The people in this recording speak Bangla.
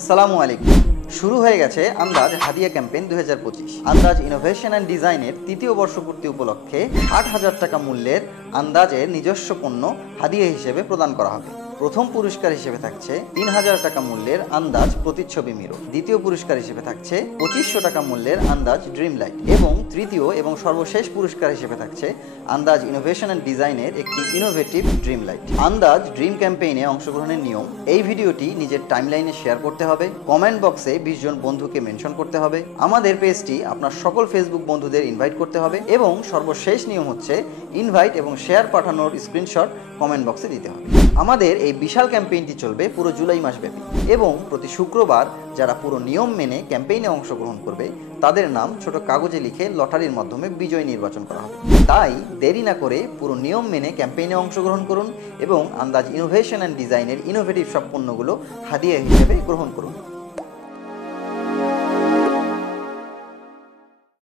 আসসালামু আলাইকুম। শুরু হয়ে গেছে আন্দাজ হাদিয়া ক্যাম্পেইন 2025। আন্দাজ ইনোভেশন অ্যান্ড ডিজাইনের তৃতীয় বর্ষপূর্তি উপলক্ষে ৮,০০০ টাকা মূল্যের আন্দাজের নিজস্ব পণ্য হাদিয়া হিসেবে প্রদান করা হবে। প্রথম পুরস্কার হিসেবে থাকছে ৩,০০০ টাকা মূল্যের আন্দাজ প্রতিচ্ছবি মিরর, দ্বিতীয় পুরস্কার হিসেবে থাকছে ২৫০০ টাকা মূল্যের আন্দাজ ড্রিম লাইট এবং তৃতীয় এবং সর্বশেষ পুরস্কার হিসেবে থাকছে আন্দাজ ইনোভেশন অ্যান্ড ডিজাইনের একটি ইনোভেটিভ ড্রিম লাইট। আন্দাজ ড্রিম ক্যাম্পেইনে অংশগ্রহণের নিয়ম: এই ভিডিওটি নিজের টাইমলাইনে শেয়ার করতে হবে, কমেন্ট বক্সে ২০ জন বন্ধুকে মেনশন করতে হবে, আমাদের পেজটি আপনার সকল ফেসবুক বন্ধুদের ইনভাইট করতে হবে এবং সর্বশেষ নিয়ম হচ্ছে ইনভাইট এবং শেয়ার পাঠানোর স্ক্রিনশট কমেন্ট বক্সে দিতে হবে। আমাদের এই বিশাল ক্যাম্পেইনটি চলবে পুরো জুলাই মাসব্যাপী এবং প্রতি শুক্রবার যারা পুরো নিয়ম মেনে ক্যাম্পেইনে অংশগ্রহণ করবে তাদের নাম ছোট কাগজে লিখে লটারির মাধ্যমে বিজয়ী নির্বাচন করা হবে। তাই দেরি না করে পুরো নিয়ম মেনে ক্যাম্পেইনে অংশগ্রহণ করুন এবং আন্দাজ ইনোভেশন অ্যান্ড ডিজাইনের ইনোভেটিভ সব পণ্যগুলো হাদিয়া হিসেবে গ্রহণ করুন।